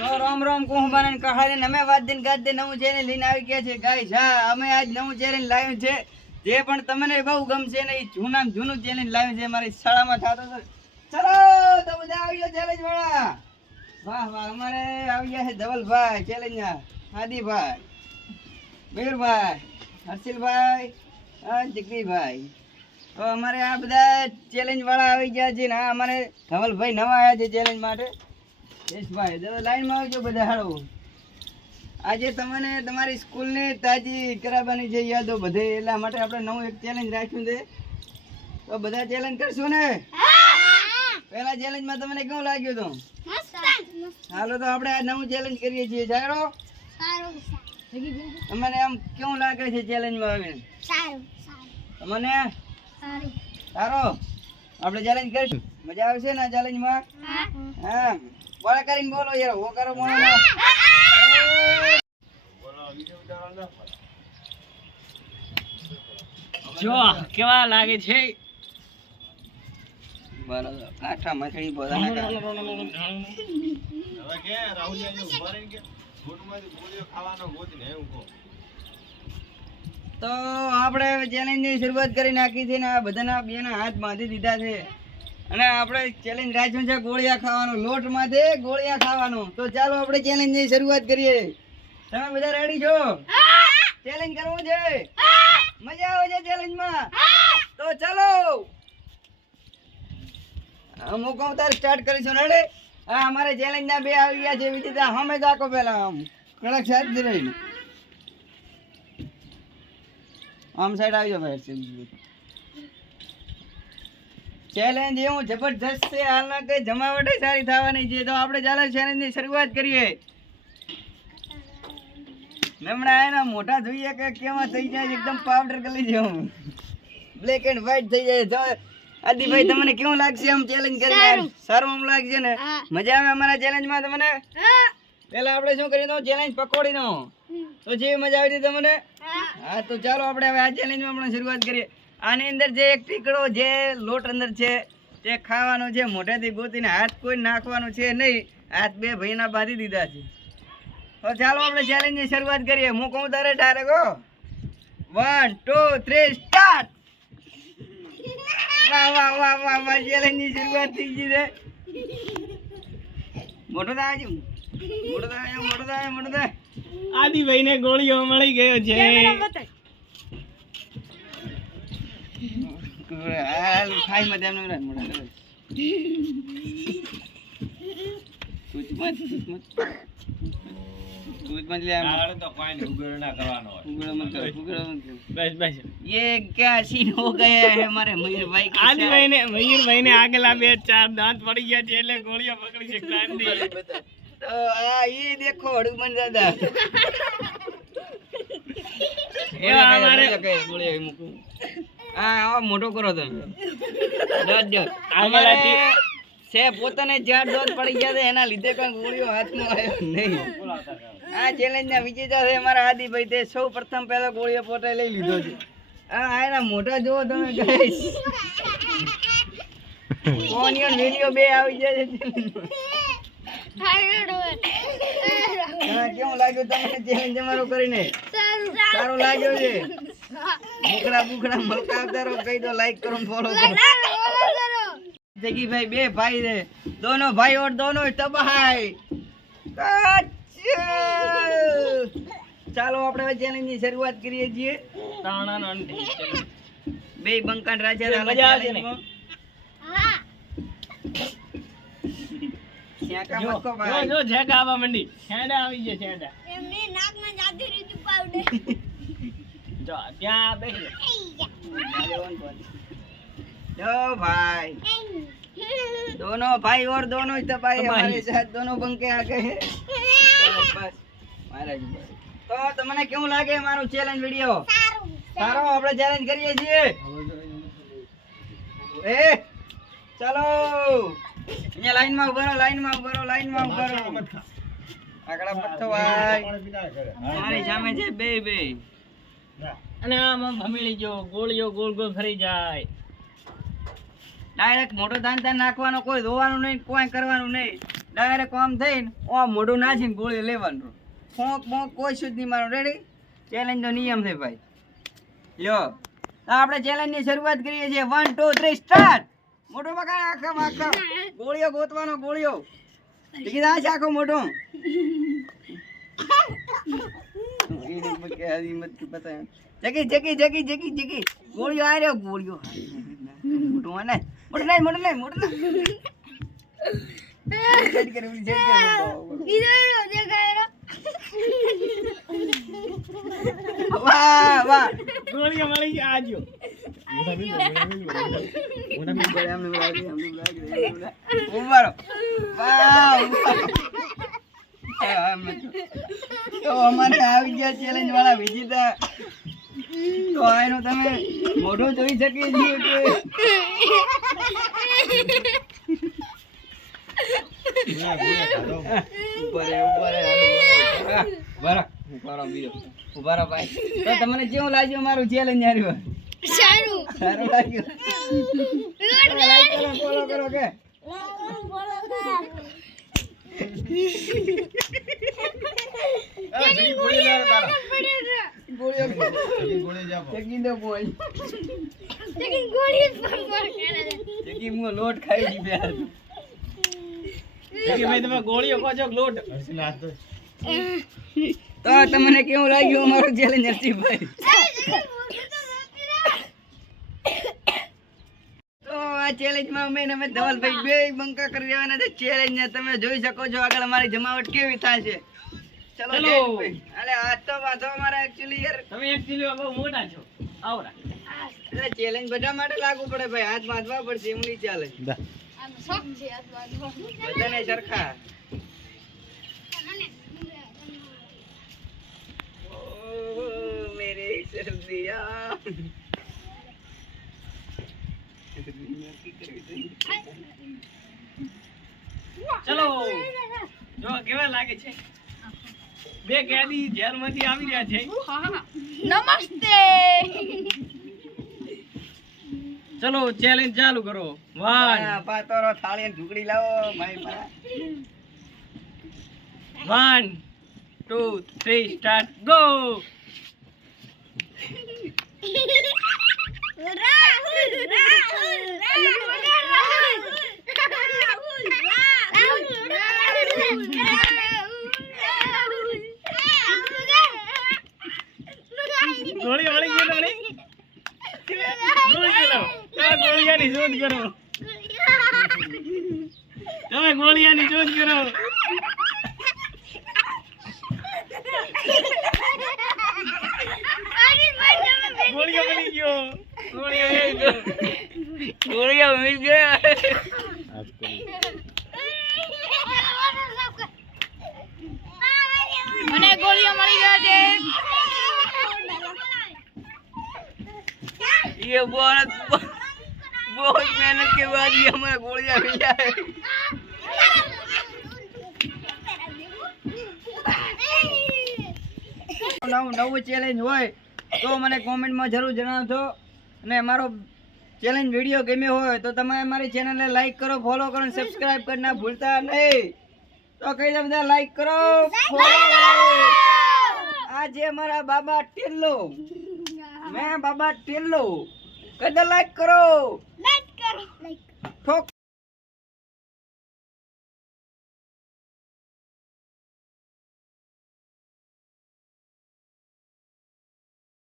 તો રામ રામ કોહબાને કહાને નમે વાત દિન ગાત દે નવું ચેનલ લઈને આવી ગયા છે ગાઈસ. હા, અમે આજ નવું ચેનલ લાવ્યું છે જે પણ તમને બહુ ગમશે ને. જૂનું ચેનલ લાવ્યું છે મારી શાળામાં થતો હતો. ચલો તો બધા આવી ગયો ચેલેન્જ વાળા. વાહ વાહ, અમારે આવી ગયા છે ધવલભાઈ ચેલેન્જ ના, આદિભાઈ, વીરભાઈ, હર્ષિલભાઈ, જગદીશભાઈ. તો અમારે આ બધા ચેલેન્જ વાળા આવી ગયા છે ને આ અમારે ધવલભાઈ નવા આવ્યા છે ચેલેન્જ માટે. યશભાઈ લાઈનમાં આવજો બધા. હાલો, આજે તમને તમારી સ્કૂલની તાજી કરાવવાની છે યાદો બધે, એટલા માટે આપણે નવું એક ચેલેન્જ રાખ્યું છે. તો બધા ચેલેન્જ કરશું ને? પહેલા ચેલેન્જમાં તમને કેવું લાગ્યું હતું? હાલો તો આપણે આ નવું ચેલેન્જ કરીએ છીએ. સારો તમને આમ કેવું લાગે છે ચેલેન્જમાં આવીને? તમને સારો? આપણે ચેલેન્જ કરીશું, મજા આવશે ને ચેલેન્જમાં? હા, બોલા કરીને બોલો યાર, હો કરો બોલો ના. જો કેવા લાગે છે? બરાબર, આઠા મછલી બોલા ના. હવે કે રાહુલિયા ઉભા રહીને કે ફૂટમાંથી ગોળીઓ ખાવાનો ગોત ને એવું કહો. તો આપણે ચેલેન્જની શરૂઆત કરી નાખી છે ને આ બધાના બેના હાથ બાંધી દીધા છે અને આપણે ચેલેન્જ રાખ્યું છે ગોળિયા ખાવાનું, લોટમાંથી ગોળિયા ખાવાનું. તો ચાલો આપણે ચેલેન્જની શરૂઆત કરીએ. તમે બધા રેડી છો? ચેલેન્જ કરવું છે? મજા આવે છે ચેલેન્જમાં? તો ચાલો હું કહું તારે સ્ટાર્ટ કરીશું. રેડી? હા, અમારે ચેલેન્જના બે આવી ગયા છે વિજેતા. હમે જાકો પેલા આમ કડક સાથ રહીને આમ સાઈડ આવી જાવ ભાઈ. ચેલેન્જ એવું જબરજસ્ત છે હાલના કે જમાવટ સારી થવાની છે. તો આપણે ચાલો ચેલેન્જની શરૂઆત કરીએ. હમણાં એના મોઢા જોઈએ કે કેવા થઈ જાય, એકદમ પાવડર કરી જેવું, બ્લેક એન્ડ વ્હાઈટ થઈ જાય. તો આદિભાઈ તમને કેવું લાગશે આમ ચેલેન્જ કરીને? સારું આમ લાગશે ને? મજા આવે અમારા ચેલેન્જમાં તમને? પેલા આપણે શું કરીએ તો ચેલેન્જ પકોડીનો, તો જે મજા આવી હતી તમને? હા, તો ચાલો આપણે હવે આ ચેલેન્જમાં આપણે શરૂઆત કરીએ. આની અંદર જે એક ટીકડો જે લોટ અંદર છે તે ખાવાનો છે, મોઢેથી ગોતીને. હાથ કોઈ નાખવાનું છે નહીં, હાથ બે ભાઈના બાંધી દીધા છે. તો ચાલો આપણે ચેલેન્જની શરૂઆત કરીએ. હું કહું તારે ડાયરેક્ટ 1 2 3 સ્ટાર્ટ. વાહ વાહ વાહ વાહ વાહ, ચેલેન્જની શરૂઆત થઈ ગઈ છે. મોટો થાય છે, મોટો થાય, મોટો થાય, મોટો થાય. આદિભાઈ ને ગોળીઓ મળી ગયો છે. હાલ ખાઈ મત એમને મોટા કરે. કુછ મત લે આડે તો કોઈ ને ઉગડ ના કરવાનો હોય. ઉગડો મત કરો, ઉગડો મત કરો. બસ બસ. ये क्या सीन हो गया है हमारे मयूर भाई के साथ? મયુરભાઈ ને આગલા બે ચાર દાંત પડી ગયા છે એટલે ગોળીઓ પકડી શકતા નથી. तो ये देखो हड़ुमन दादा એવા અમારે હા મોટો કરો તમે. અમારાથી છે પોતાને ચાર દાંત પડી ગયા છે એના લીધે કઈ ગોળીઓ હાથમાં આવ્યો નહીં. આ ચેલેન્જ ના વિજેતા છે અમારા આદિભાઈ. તે સૌ પ્રથમ પહેલા ગોળીઓ પોતે લઈ લીધો છે. આ એના મોટા જુઓ તમે ગાઈસ. ઓનિયન વિડિયો બે આવી જાય છે. કેવું લાગ્યું તમને ચેલેન્જ અમારો કરીને? સારું લાગ્યું છે? બુકડા બુકડા મલકાવતા રહો, કહી દો લાઈક કરો, ફોલો કરો. જગી ભાઈ બે ભાઈ છે, દોનો ભાઈ ઓર દોનો તબાહી. ચાલો આપણે હવે ચેલેન્જ ની શરૂઆત કરીએ છીએ. બે બંકાન રાજા મજા આવશે ને? જો ઝેકા આવવા માંડી. છેડા આવી ગયા, છેડા. એમની નાકમાં જાદી રીતિ પાવડર. જો ત્યાં બેસી जो भाई दोनों भाई और दोनों ही तबाही हमारे साथ दोनों बंके आ गए हैं. बस महाराज तो તમને કેવું લાગે મારો ચેલેન્જ વિડિયો? સારો. આપણે ચેલેન્જ કરીએ છીએ. એ ચાલો અહીંયા લાઈનમાં ઉભા રહો, લાઈનમાં ઉભા રહો, લાઈનમાં ઉભા રહો. આગળ પત્તો ભાઈ મારી સામે છે બે બે. અને આમ ભમેલી જો ગોળીઓ ગોળ ગોળ ફરી જાય. ડાયરેક્ટ મોટો દાંતા નાખવાનો, કોઈ ધોવાનું નહીં, કોઈ કરવાનું નહીં. ડાયરેક્ટ આમ થઈને આમ મોઢું નાખીને ગોળી લેવાનું. ફોંક મોંક કોઈ શુદ્ધ નહીં મારવાનું. રેડી? ચેલેન્જ નો નિયમ છે ભાઈ. લ્યો આપણે ચેલેન્જ ની શરૂઆત કરીએ છીએ. 1 2 3 સ્ટાર્ટ. મોટો બગાડ આખા ગોળીઓ ગોતવાનો, ગોળીઓ ટીકી દા આખો મોટો. જગી જગી જગી જગી જગી ગોળીઓ આ રહ્યો, ગોળીઓ મોટો ને મોટો નહીં, મોટો નહીં, મોટો નહીં. જડ કરે, જડ કરે. ઈધર દેખાય વાહ વાહ. ગોળીઓ મળી ગયા આજો. ઉભારો. વાહ તો અમારે આવી ગયા ચેલેન્જ વાળા વિજેતા. તો આનો તમે મોઢો જોઈ શકીએ છીએ કે ઉભારો ભાઈ. તો તમને કેવું લાગ્યું મારું ચેલેન્જ? સારું સારું લાગ્યું? લાઈક કરો, ફોલો કરો કે લોટ ખાઈ ભાઈ તમે ગોળીઓ કહો છો કે લોટ? તો તમને કેવું લાગ્યું અમારું ચેલેન્જ હર્ષિભાઈ? તો આ ચેલેન્જમાં અમે ને અમે ધવલભાઈ બે બંકા કરી દેવાના છે. ચેલેન્જ ને તમે જોઈ શકો છો આગળ અમારી જમાવટ કેવી થાય છે. ચલો જયેશભાઈ. અરે આ તો વાંધો અમારા એકચ્યુઅલી યાર તમે એકચ્યુઅલી બહુ મોટા છો. આવરા એટલે ચેલેન્જ બધા માટે લાગુ પડે ભાઈ. હાથ બાંધવા પડશે, એમ નહીં ચાલે. બધાને સરખા. ઓ મેરે સરદિયા. ચલો જો કેવા લાગે છે? બે કેદી જેલમાંથી આવી રહ્યા છે. નમસ્તે ચલો ચેલેન્જ ચાલુ કરો. 1 પાતરો થાળી અને ઢુકડી લાવો ભાઈ મારા. 1 2 3 સ્ટાર્ટ ગો. રાહુલ ગોળીઓ મળી ગઈ તમને? ગોળિયાની શોધ કરો. તમે ગોળિયાની શોધ કરો. ગોળીઓ મળી ગયો. ગોળીઓ મળી ગયા. મને ગોળીઓ મળી ગયા છે. ये बहुत मेहनत के बाद ये हमारा गोलियां मिला है. નવું ચેલેન્જ હોય તો મને કોમેન્ટમાં જરૂર જણાવજો. અને અમારો ચેલેન્જ વિડીયો ગમ્યો હોય તો તમે અમારી ચેનલને લાઈક કરો, ફોલો કરો અને સબસ્ક્રાઇબ કરना ભૂલતા નહીં. તો કઈ દે બધા લાઈક કરો, ફોલો કરો. આજે અમારા બાબા ટેલ્લો, मैं बाबा टेल्लो, कदर लाइक करो.